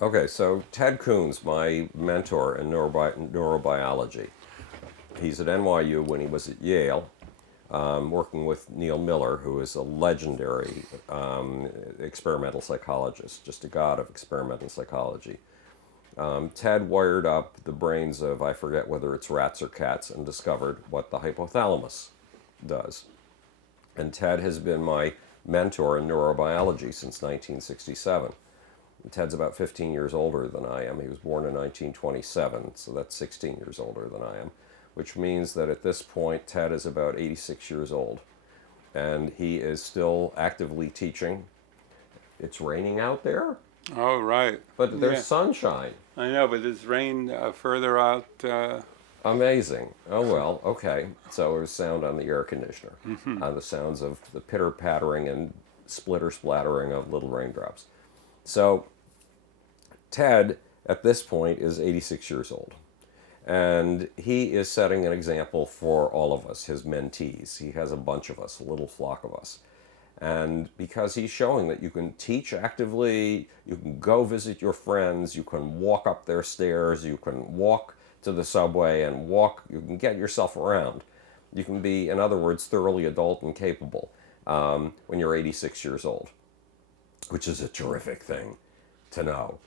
Okay, so Ted Coons, my mentor in neurobiology. He's at NYU when he was at Yale, working with Neil Miller, who is a legendary experimental psychologist, just a god of experimental psychology. Ted wired up the brains of, I forget whether it's rats or cats, and discovered what the hypothalamus does. And Ted has been my mentor in neurobiology since 1967. Ted's about 15 years older than I am. He was born in 1927, so that's 16 years older than I am, which means that at this point, Ted is about 86 years old. And he is still actively teaching. It's raining out there, Oh, right. but there's Yeah, sunshine. I know, but there's rain further out. Amazing. Oh, well, okay. So there's sound on the air conditioner, on the sounds of the pitter pattering and splitter splattering of little raindrops. So Ted, at this point, is 86 years old. And he is setting an example for all of us, his mentees. He has a bunch of us, a little flock of us. And because he's showing that you can teach actively, you can go visit your friends, you can walk up their stairs, you can walk to the subway and walk, you can get yourself around. You can be, in other words, thoroughly adult and capable when you're 86 years old, which is a terrific thing to know.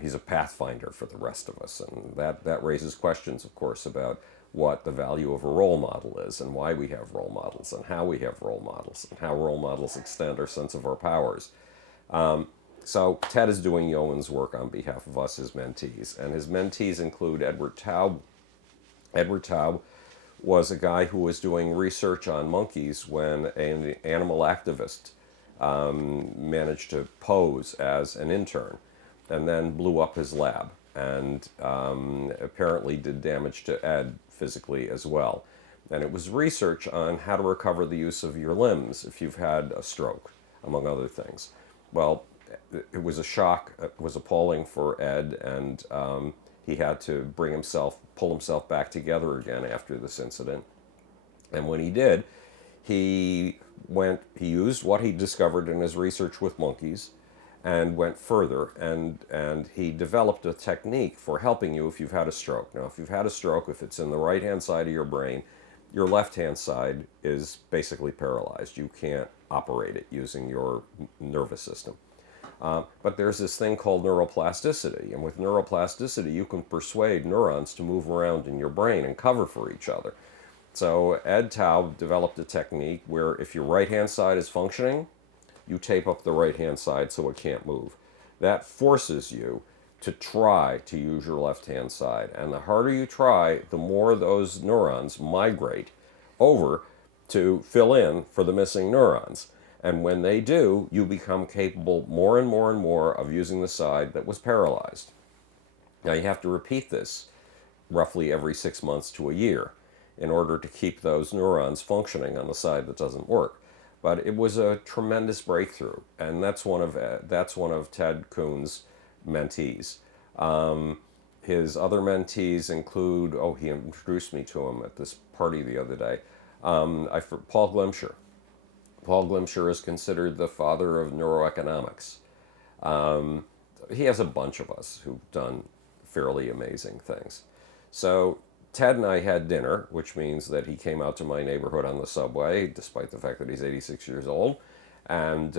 He's a pathfinder for the rest of us, and that raises questions, of course, about what the value of a role model is, and why we have role models, and how we have role models, and how role models extend our sense of our powers. So Ted is doing yeoman's work on behalf of us, his mentees, and his mentees include Edward Taub. Edward Taub was a guy who was doing research on monkeys when an animal activist managed to pose as an intern and then blew up his lab and apparently did damage to Ed physically as well. And it was research on how to recover the use of your limbs if you've had a stroke, among other things. Well, it was a shock, it was appalling for Ed, and he had to pull himself back together again after this incident. And when he did, he used what he discovered in his research with monkeys and went further, and he developed a technique for helping you if you've had a stroke. Now, if you've had a stroke, if it's in the right hand side of your brain, your left hand side is basically paralyzed. You can't operate it using your nervous system. But there's this thing called neuroplasticity, and with neuroplasticity, you can persuade neurons to move around in your brain and cover for each other. So Ed Taub developed a technique where if your right hand side is functioning, you tape up the right hand side so it can't move. That forces you to try to use your left hand side. And the harder you try, the more those neurons migrate over to fill in for the missing neurons. And when they do, you become capable more and more and more of using the side that was paralyzed. Now you have to repeat this roughly every 6 months to a year in order to keep those neurons functioning on the side that doesn't work. But it was a tremendous breakthrough, and that's one of Ted Coon's mentees. His other mentees include, he introduced me to him at this party the other day. Paul Glimcher. Paul Glimcher is considered the father of neuroeconomics. He has a bunch of us who've done fairly amazing things. So Ted and I had dinner, which means that he came out to my neighborhood on the subway, despite the fact that he's 86 years old, and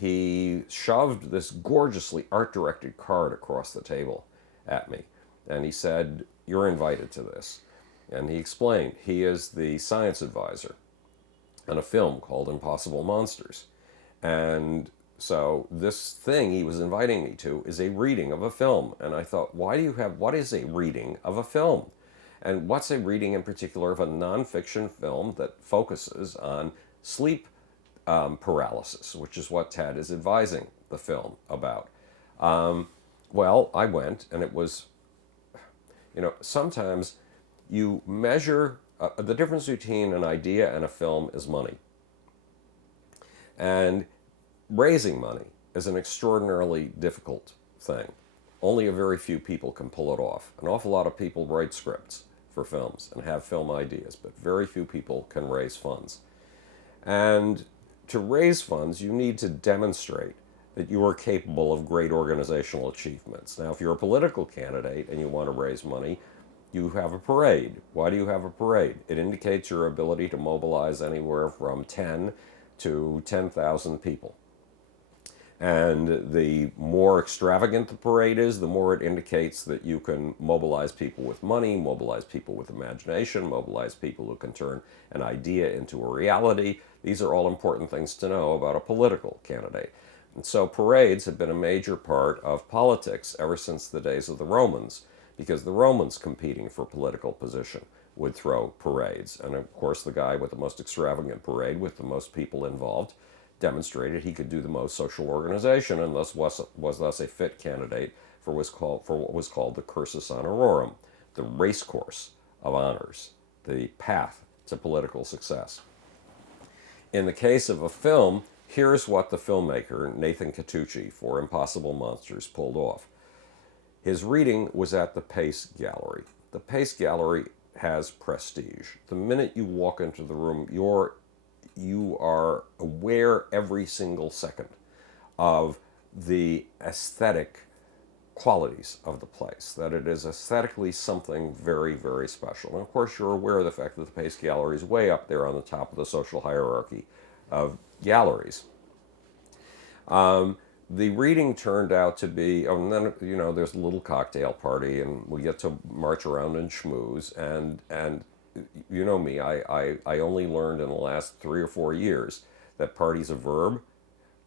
he shoved this gorgeously art-directed card across the table at me, and he said, "You're invited to this." And he explained he is the science advisor on a film called Impossible Monsters, and so this thing he was inviting me to is a reading of a film. And I thought, what is a reading of a film? And what's a reading in particular of a nonfiction film that focuses on sleep paralysis, which is what Ted is advising the film about? Well, I went, and it was, sometimes you measure the difference between an idea and a film is money. And raising money is an extraordinarily difficult thing. Only a very few people can pull it off. An awful lot of people write scripts for films and have film ideas, but very few people can raise funds. And to raise funds, you need to demonstrate that you are capable of great organizational achievements. Now, if you're a political candidate and you want to raise money, you have a parade. Why do you have a parade? It indicates your ability to mobilize anywhere from 10 to 10,000 people. And the more extravagant the parade is, the more it indicates that you can mobilize people with money, mobilize people with imagination, mobilize people who can turn an idea into a reality. These are all important things to know about a political candidate. And so parades have been a major part of politics ever since the days of the Romans, because the Romans competing for political position would throw parades. And of course, the guy with the most extravagant parade with the most people involved demonstrated he could do the most social organization, and thus was thus a fit candidate for what was called the cursus honorum, the race course of honors, the path to political success. In the case of a film, here's what the filmmaker Nathan Catucci for Impossible Monsters pulled off. His reading was at the Pace Gallery. The Pace Gallery has prestige. The minute you walk into the room, you are aware every single second of the aesthetic qualities of the place, that it is aesthetically something very, very special. And of course, you're aware of the fact that the Pace Gallery is way up there on the top of the social hierarchy of galleries. The reading turned out to be, and then, there's a little cocktail party, and we get to march around and schmooze, and you know me, I only learned in the last 3 or 4 years that party's a verb.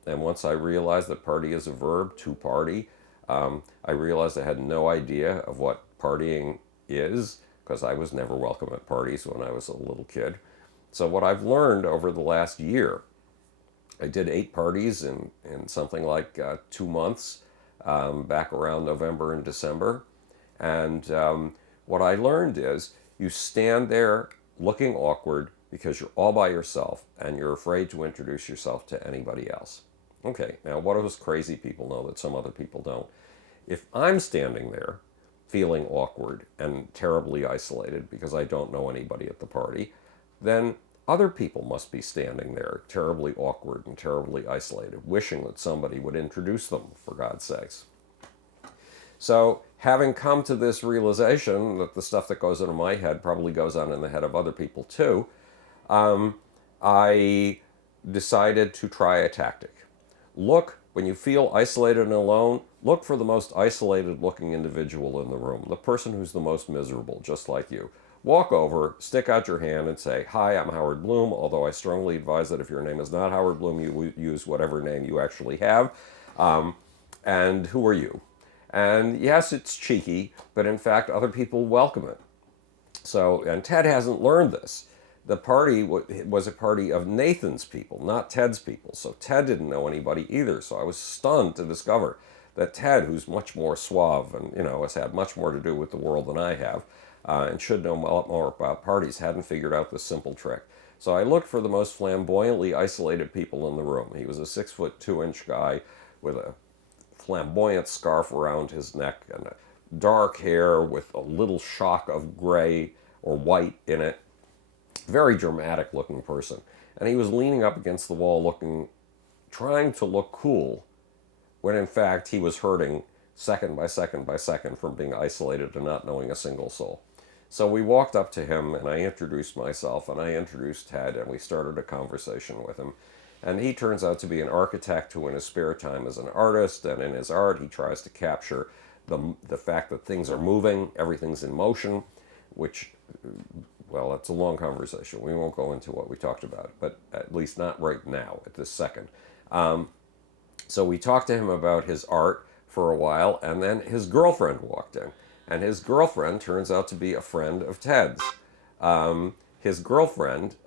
And once I realized that party is a verb, to party, I realized I had no idea of what partying is, because I was never welcome at parties when I was a little kid. So what I've learned over the last year, I did 8 parties in something like 2 months, back around November and December. And what I learned is, you stand there looking awkward because you're all by yourself and you're afraid to introduce yourself to anybody else. Okay, now what do those crazy people know that some other people don't? If I'm standing there feeling awkward and terribly isolated because I don't know anybody at the party, then other people must be standing there terribly awkward and terribly isolated, wishing that somebody would introduce them, for God's sakes. So, having come to this realization that the stuff that goes on in my head probably goes on in the head of other people too, I decided to try a tactic. When you feel isolated and alone, look for the most isolated looking individual in the room, the person who's the most miserable, just like you. Walk over, stick out your hand and say, "Hi, I'm Howard Bloom," although I strongly advise that if your name is not Howard Bloom, you use whatever name you actually have. And who are you? And yes, it's cheeky, but in fact, other people welcome it. So, and Ted hasn't learned this. The party was a party of Nathan's people, not Ted's people. So Ted didn't know anybody either. So I was stunned to discover that Ted, who's much more suave and, has had much more to do with the world than I have, and should know a lot more about parties, hadn't figured out this simple trick. So I looked for the most flamboyantly isolated people in the room. He was a 6'2" guy with a flamboyant scarf around his neck and dark hair with a little shock of gray or white in it. Very dramatic looking person. And he was leaning up against the wall trying to look cool, when in fact he was hurting second by second by second from being isolated and not knowing a single soul. So we walked up to him and I introduced myself and I introduced Ted and we started a conversation with him. And he turns out to be an architect who in his spare time is an artist, and in his art he tries to capture the fact that things are moving, everything's in motion, which, well, it's a long conversation. We won't go into what we talked about, but at least not right now, at this second. So we talked to him about his art for a while, and then his girlfriend walked in. And his girlfriend turns out to be a friend of Ted's. His girlfriend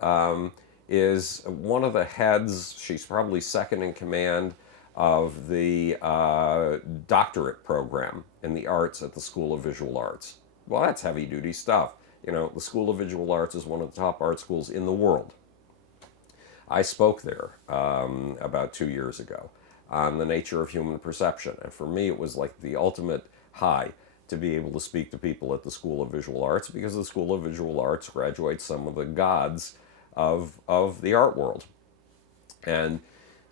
is one of the heads, she's probably second in command of the doctorate program in the arts at the School of Visual Arts. Well, that's heavy-duty stuff. The School of Visual Arts is one of the top art schools in the world. I spoke there about 2 years ago on the nature of human perception, and for me it was like the ultimate high to be able to speak to people at the School of Visual Arts, because the School of Visual Arts graduates some of the gods of the art world. And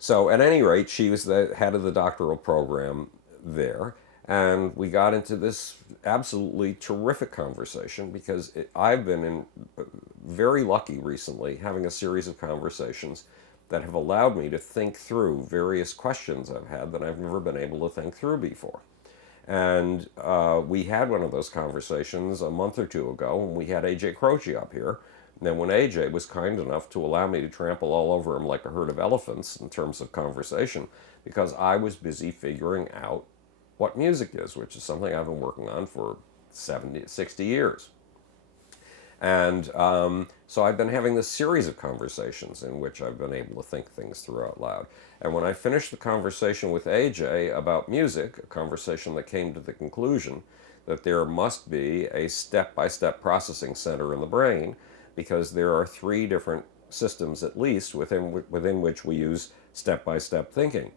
So at any rate, she was the head of the doctoral program there, and we got into this absolutely terrific conversation because I've been very lucky recently having a series of conversations that have allowed me to think through various questions I've had that I've never been able to think through before. And we had one of those conversations a month or two ago when we had AJ Croce up here. And then when AJ was kind enough to allow me to trample all over him like a herd of elephants in terms of conversation, because I was busy figuring out what music is, which is something I've been working on for 60 years. And so I've been having this series of conversations in which I've been able to think things through out loud. And when I finished the conversation with AJ about music, a conversation that came to the conclusion that there must be a step-by-step processing center in the brain, because there are three different systems at least within which we use step-by-step thinking.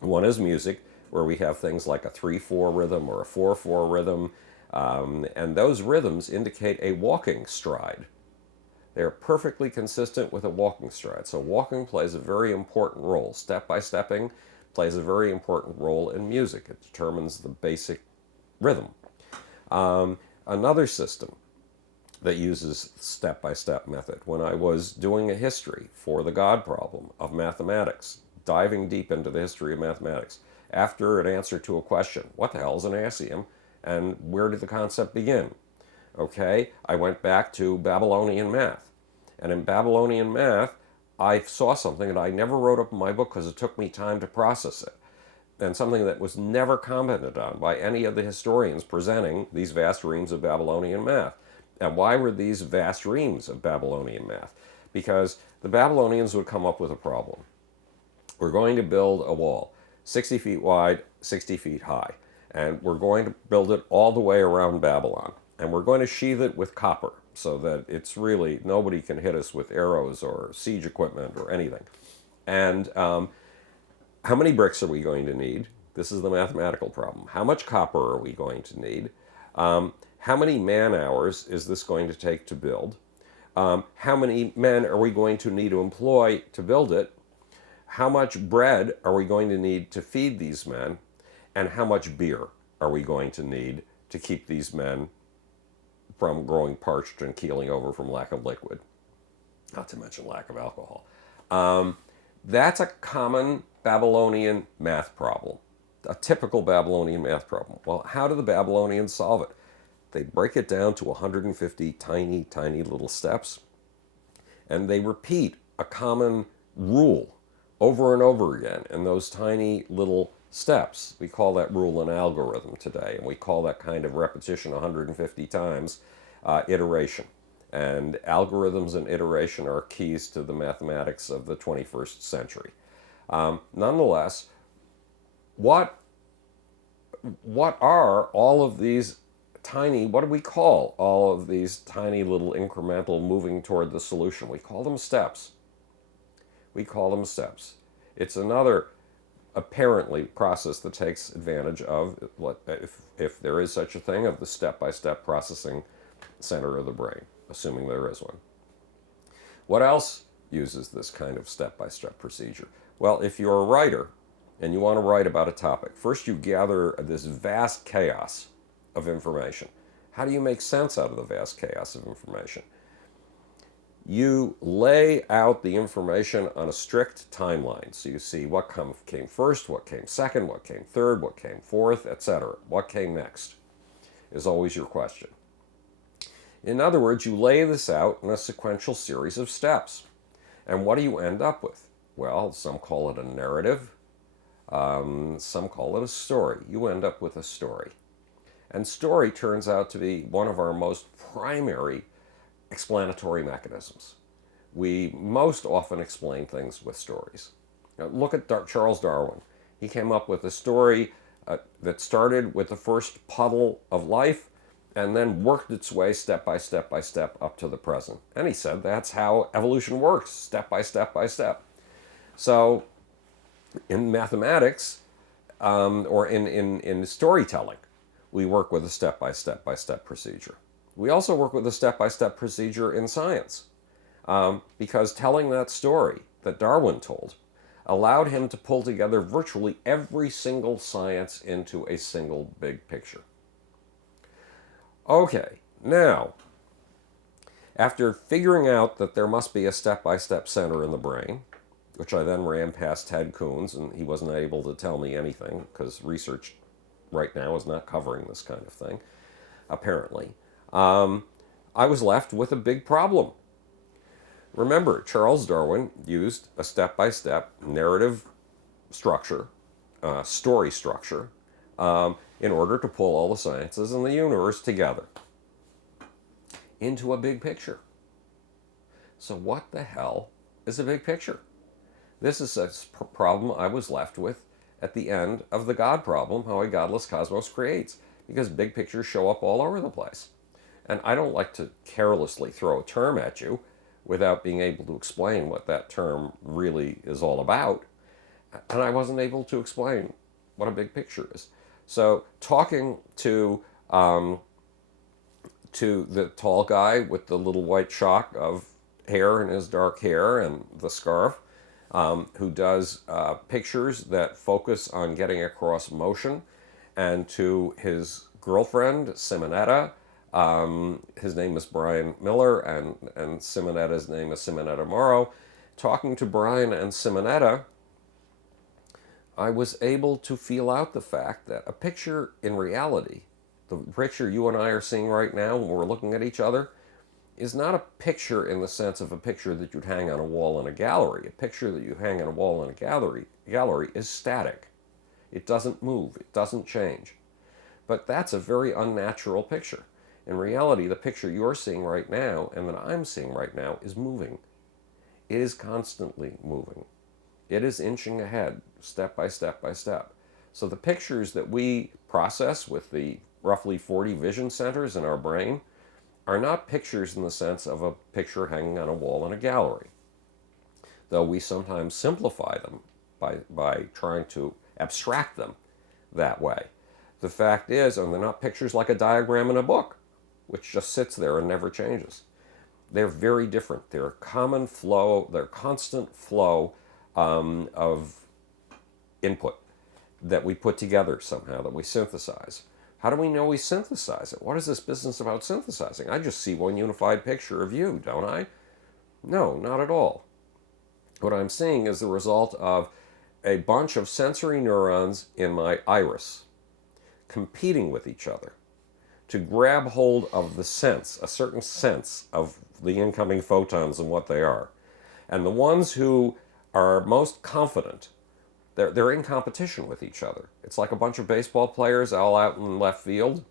One is music, where we have things like a 3/4 rhythm or a 4/4 rhythm, and those rhythms indicate a walking stride. They're perfectly consistent with a walking stride. So walking plays a very important role. Step-by-stepping plays a very important role in music. It determines the basic rhythm. Another system that uses step-by-step method, when I was doing a history for the God problem of mathematics, diving deep into the history of mathematics, after an answer to a question, what the hell is an axiom, and where did the concept begin? Okay, I went back to Babylonian math. And in Babylonian math, I saw something that I never wrote up in my book because it took me time to process it. And something that was never commented on by any of the historians presenting these vast reams of Babylonian math. And why were these vast reams of Babylonian math? Because the Babylonians would come up with a problem. We're going to build a wall 60 feet wide, 60 feet high. And we're going to build it all the way around Babylon. And we're going to sheathe it with copper so that it's really, nobody can hit us with arrows or siege equipment or anything. And how many bricks are we going to need? This is the mathematical problem. How much copper are we going to need? How many man hours is this going to take to build? How many men are we going to need to employ to build it? How much bread are we going to need to feed these men? And how much beer are we going to need to keep these men from growing parched and keeling over from lack of liquid? Not to mention lack of alcohol. That's a common Babylonian math problem, a typical Babylonian math problem. Well, how do the Babylonians solve it? They break it down to 150 tiny, tiny little steps, and they repeat a common rule over and over again in those tiny little steps. We call that rule an algorithm today, and we call that kind of repetition 150 times iteration. And algorithms and iteration are keys to the mathematics of the 21st century. Nonetheless, what are all of these tiny, what do we call all of these tiny little incremental moving toward the solution? We call them steps. We call them steps. It's another apparently process that takes advantage of, if there is such a thing, of the step-by-step processing center of the brain, assuming there is one. What else uses this kind of step-by-step procedure? Well, if you're a writer and you want to write about a topic, first you gather this vast chaos of information. How do you make sense out of the vast chaos of information? You lay out the information on a strict timeline. So you see what came first, what came second, what came third, what came fourth, etc. What came next is always your question. In other words, you lay this out in a sequential series of steps. And what do you end up with? Well, some call it a narrative. Some call it a story. You end up with a story. And story turns out to be one of our most primary explanatory mechanisms. We most often explain things with stories. Now, look at Charles Darwin. He came up with a story that started with the first puddle of life and then worked its way step by step by step up to the present. And he said that's how evolution works, step by step by step. So in mathematics, or in storytelling, we work with a step by step by step procedure. We also work with a step-by-step procedure in science, because telling that story that Darwin told allowed him to pull together virtually every single science into a single big picture. Okay, now, after figuring out that there must be a step-by-step center in the brain, which I then ran past Ted Koons, and he wasn't able to tell me anything because research right now is not covering this kind of thing, apparently, I was left with a big problem. Remember, Charles Darwin used a step-by-step narrative structure, story structure, in order to pull all the sciences in the universe together into a big picture. So what the hell is a big picture? This is a problem I was left with at the end of the God problem, how a godless cosmos creates, because big pictures show up all over the place. And I don't like to carelessly throw a term at you without being able to explain what that term really is all about. And I wasn't able to explain what a big picture is. So talking to the tall guy with the little white shock of hair in his dark hair and the scarf, who does pictures that focus on getting across motion, and to his girlfriend, Simonetta. His name is Brian Miller, and Simonetta's name is Simonetta Morrow. Talking to Brian and Simonetta, I was able to feel out the fact that a picture in reality, the picture you and I are seeing right now when we're looking at each other, is not a picture in the sense of a picture that you'd hang on a wall in a gallery. A picture that you hang on a wall in a gallery is static. It doesn't move. It doesn't change. But that's a very unnatural picture. In reality, the picture you're seeing right now and that I'm seeing right now is moving. It is constantly moving. It is inching ahead, step by step by step. So the pictures that we process with the roughly 40 vision centers in our brain are not pictures in the sense of a picture hanging on a wall in a gallery, though we sometimes simplify them by trying to abstract them that way. The fact is, and they're not pictures like a diagram in a book, which just sits there and never changes. They're very different. They're a common flow, they're constant flow of input that we put together somehow, that we synthesize. How do we know we synthesize it? What is this business about synthesizing? I just see one unified picture of you, don't I? No, not at all. What I'm seeing is the result of a bunch of sensory neurons in my iris competing with each other to grab hold of the sense, a certain sense of the incoming photons and what they are. And the ones who are most confident, they're in competition with each other. It's like a bunch of baseball players all out in left field,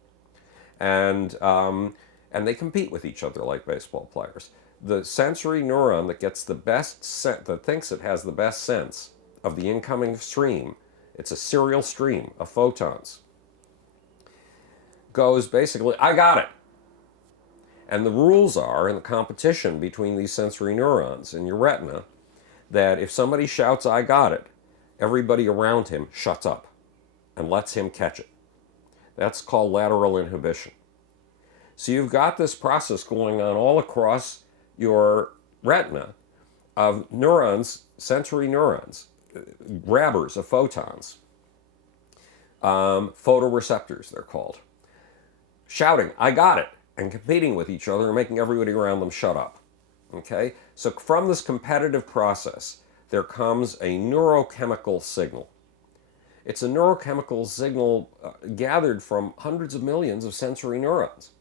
and they compete with each other like baseball players. The sensory neuron that gets the best that thinks it has the best sense of the incoming stream, it's a serial stream of photons, goes basically, I got it. And the rules are in the competition between these sensory neurons in your retina that if somebody shouts, I got it, everybody around him shuts up and lets him catch it. That's called lateral inhibition. So you've got this process going on all across your retina of neurons, sensory neurons, grabbers of photons, photoreceptors they're called, shouting, I got it, and competing with each other and making everybody around them shut up. Okay? So from this competitive process, there comes a neurochemical signal. It's a neurochemical signal gathered from hundreds of millions of sensory neurons.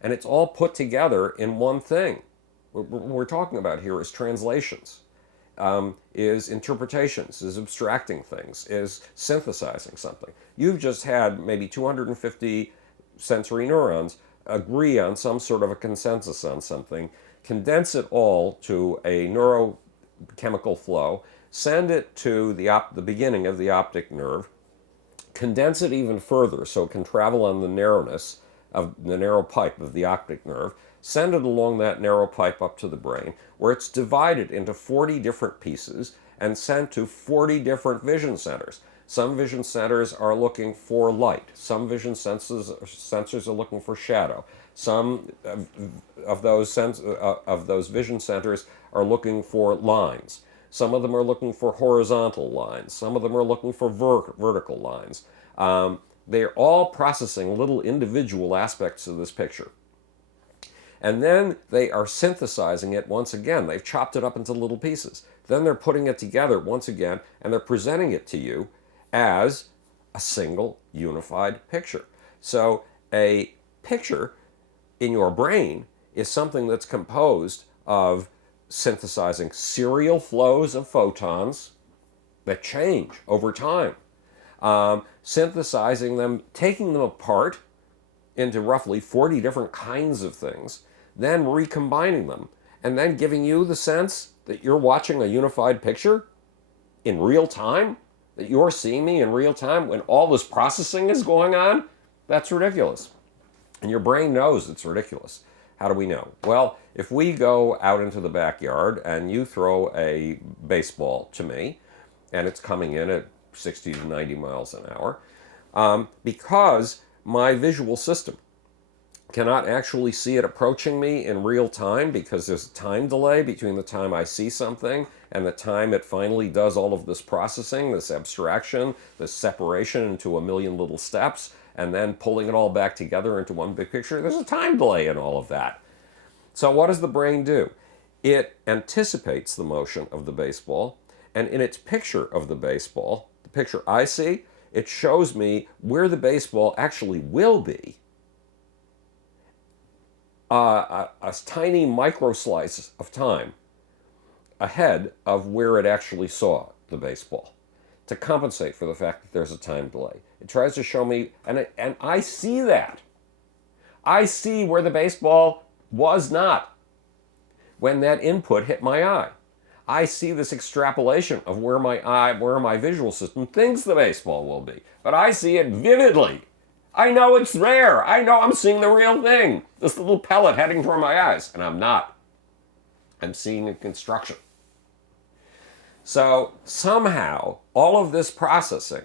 And it's all put together in one thing. What we're talking about here is translations, is interpretations, is abstracting things, is synthesizing something. You've just had maybe 250 sensory neurons agree on some sort of a consensus on something, condense it all to a neurochemical flow, send it to the beginning of the optic nerve, condense it even further so it can travel on the narrowness of the narrow pipe of the optic nerve, send it along that narrow pipe up to the brain, where it's divided into 40 different pieces and sent to 40 different vision centers. Some vision centers are looking for light. Some vision sensors are looking for shadow. Some of those vision centers are looking for lines. Some of them are looking for horizontal lines. Some of them are looking for vertical lines. They're all processing little individual aspects of this picture. And then they are synthesizing it once again. They've chopped it up into little pieces. Then they're putting it together once again, and they're presenting it to you as a single unified picture. So a picture in your brain is something that's composed of synthesizing serial flows of photons that change over time, synthesizing them, taking them apart into roughly 40 different kinds of things, then recombining them, and then giving you the sense that you're watching a unified picture in real time, that you're seeing me in real time when all this processing is going on. That's ridiculous. And your brain knows it's ridiculous. How do we know? Well, if we go out into the backyard and you throw a baseball to me, and it's coming in at 60 to 90 miles an hour, because my visual system cannot actually see it approaching me in real time because there's a time delay between the time I see something and the time it finally does all of this processing, this abstraction, this separation into a million little steps, and then pulling it all back together into one big picture. There's a time delay in all of that. So what does the brain do? It anticipates the motion of the baseball, and in its picture of the baseball, the picture I see, it shows me where the baseball actually will be, a tiny micro slice of time ahead of where it actually saw the baseball, to compensate for the fact that there's a time delay. It tries to show me, and I see that. I see where the baseball was not when that input hit my eye. I see this extrapolation of where my visual system thinks the baseball will be, but I see it vividly. I know it's there. I know I'm seeing the real thing. This little pellet heading for my eyes, and I'm not. I'm seeing a construction. So somehow, all of this processing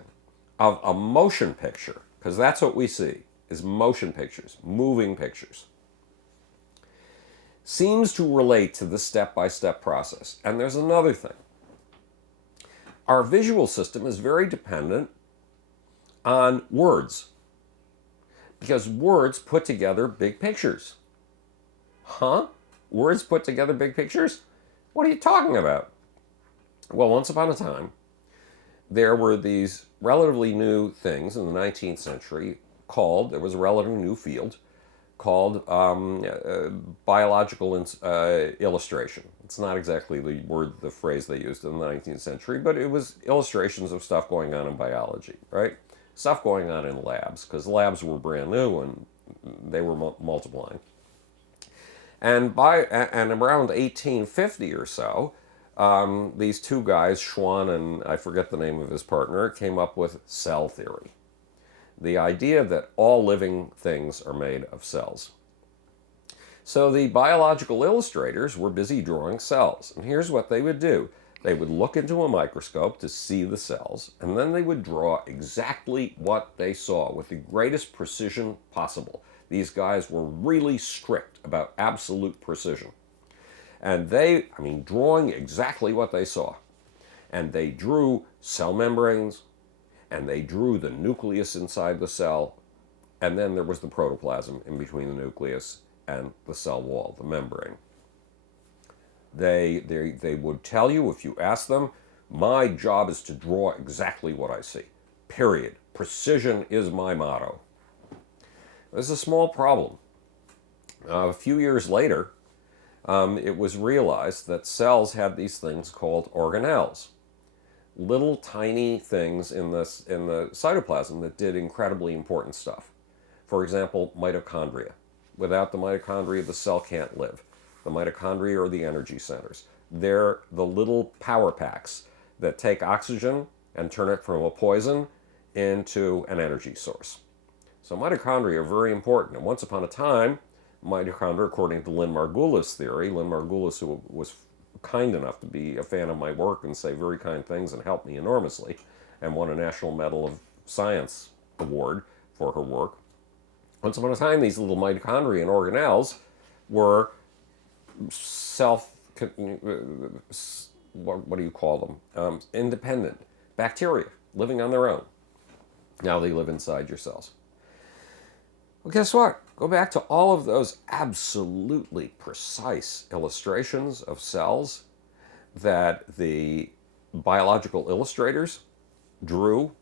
of a motion picture, because that's what we see, is motion pictures, moving pictures, seems to relate to the step-by-step process. And there's another thing. Our visual system is very dependent on words, because words put together big pictures. Huh? Words put together big pictures? What are you talking about? Well, once upon a time, there were these relatively new things in the 19th century there was a relatively new field called biological illustration. It's not exactly the phrase they used in the 19th century, but it was illustrations of stuff going on in biology, right? Stuff going on in labs, because labs were brand new and they were multiplying. And around 1850 or so, these two guys, Schwann and I forget the name of his partner, came up with cell theory. The idea that all living things are made of cells. So the biological illustrators were busy drawing cells. And here's what they would do. They would look into a microscope to see the cells, and then they would draw exactly what they saw with the greatest precision possible. These guys were really strict about absolute precision. And drawing exactly what they saw. And they drew cell membranes, and they drew the nucleus inside the cell, and then there was the protoplasm in between the nucleus and the cell wall, the membrane. They would tell you, if you ask them, my job is to draw exactly what I see. Period. Precision is my motto. There's a small problem. A few years later, it was realized that cells had these things called organelles. Little tiny things in the cytoplasm that did incredibly important stuff. For example, mitochondria. Without the mitochondria, the cell can't live. The mitochondria are the energy centers. They're the little power packs that take oxygen and turn it from a poison into an energy source. So mitochondria are very important. And once upon a time, mitochondria, according to Lynn Margulis' theory, Lynn Margulis, who was kind enough to be a fan of my work and say very kind things and help me enormously, and won a National Medal of Science award for her work. Once upon a time, these little mitochondria and organelles were what do you call them? Independent bacteria living on their own. Now they live inside your cells. Well, guess what? Go back to all of those absolutely precise illustrations of cells that the biological illustrators drew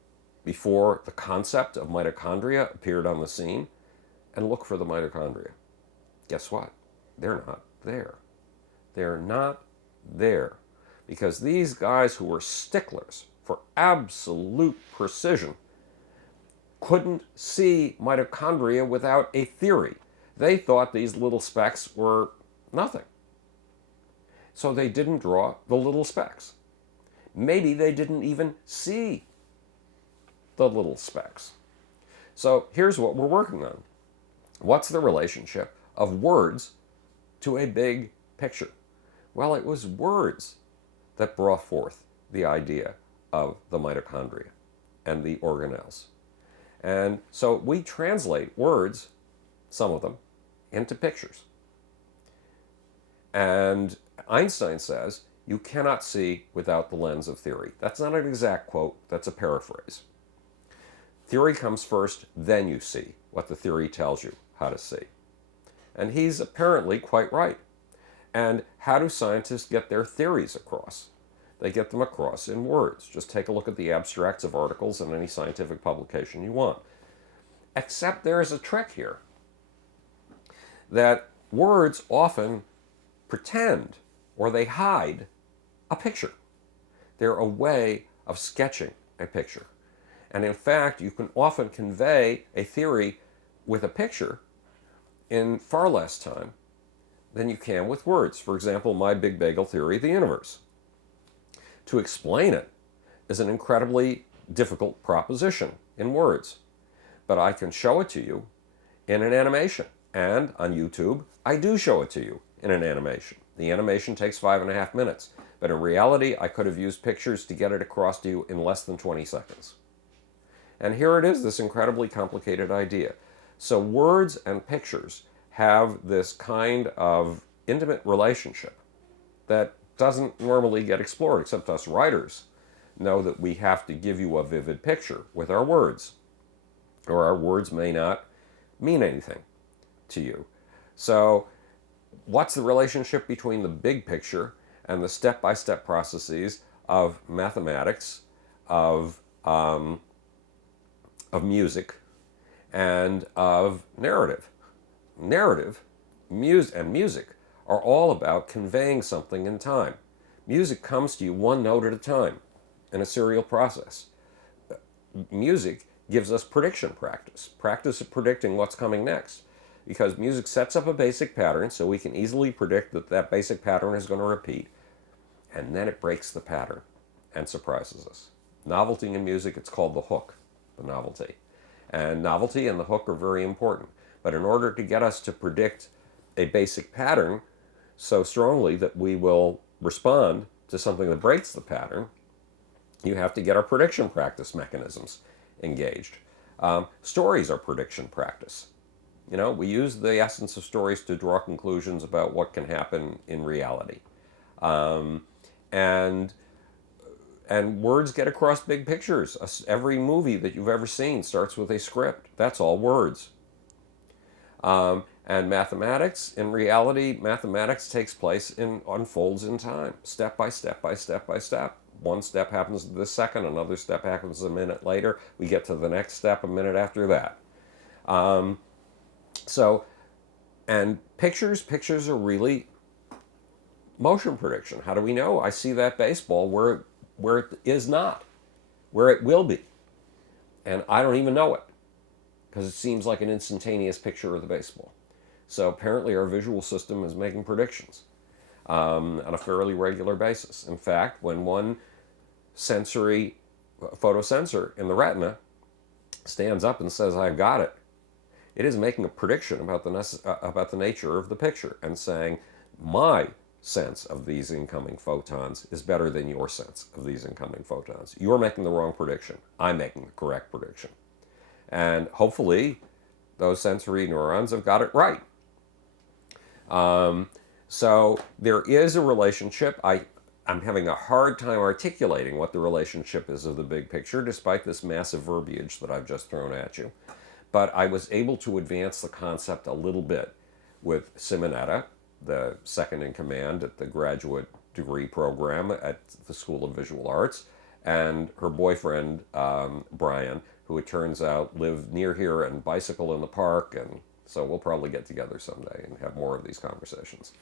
before the concept of mitochondria appeared on the scene, and look for the mitochondria. Guess what? They're not there. They're not there because these guys who were sticklers for absolute precision couldn't see mitochondria without a theory. They thought these little specks were nothing. So they didn't draw the little specks. Maybe they didn't even see the little specks. So here's what we're working on. What's the relationship of words to a big picture? Well, it was words that brought forth the idea of the mitochondria and the organelles. And so we translate words, some of them, into pictures. And Einstein says, you cannot see without the lens of theory. That's not an exact quote, that's a paraphrase. Theory comes first, then you see what the theory tells you how to see. And he's apparently quite right. And how do scientists get their theories across? They get them across in words. Just take a look at the abstracts of articles in any scientific publication you want. Except there is a trick here. That words often pretend or they hide a picture. They're a way of sketching a picture. And in fact, you can often convey a theory with a picture in far less time than you can with words. For example, my Big Bagel theory of the universe. To explain it is an incredibly difficult proposition in words, but I can show it to you in an animation. And on YouTube, I do show it to you in an animation. The animation takes 5.5 minutes, but in reality, I could have used pictures to get it across to you in less than 20 seconds. And here it is, this incredibly complicated idea. So words and pictures have this kind of intimate relationship that doesn't normally get explored, except us writers know that we have to give you a vivid picture with our words, or our words may not mean anything to you. So what's the relationship between the big picture and the step-by-step processes of mathematics, of music, and of narrative? Narrative, music are all about conveying something in time. Music comes to you one note at a time in a serial process. Music gives us prediction practice of predicting what's coming next, because music sets up a basic pattern so we can easily predict that that basic pattern is going to repeat, and then it breaks the pattern and surprises us. Novelty in music, it's called the hook, the novelty. And novelty and the hook are very important. But in order to get us to predict a basic pattern so strongly that we will respond to something that breaks the pattern, you have to get our prediction practice mechanisms engaged. Stories are prediction practice. You know, we use the essence of stories to draw conclusions about what can happen in reality. And words get across big pictures. Every movie that you've ever seen starts with a script. That's all words. And mathematics, in reality, mathematics takes place unfolds in time, step by step by step by step. One step happens this second, another step happens a minute later. We get to the next step a minute after that. And pictures are really motion prediction. How do we know? I see that baseball where it is not, where it will be. And I don't even know it, because it seems like an instantaneous picture of the baseball. So apparently our visual system is making predictions on a fairly regular basis. In fact, when one sensory photosensor in the retina stands up and says, I've got it, it is making a prediction about the nature of the picture and saying, my sense of these incoming photons is better than your sense of these incoming photons. You're making the wrong prediction. I'm making the correct prediction. And hopefully those sensory neurons have got it right. So there is a relationship. I'm having a hard time articulating what the relationship is of the big picture, despite this massive verbiage that I've just thrown at you. But I was able to advance the concept a little bit with Simonetta, the second in command at the graduate degree program at the School of Visual Arts, and her boyfriend, Brian, who it turns out lived near here and bicycle in the park. And so we'll probably get together someday and have more of these conversations.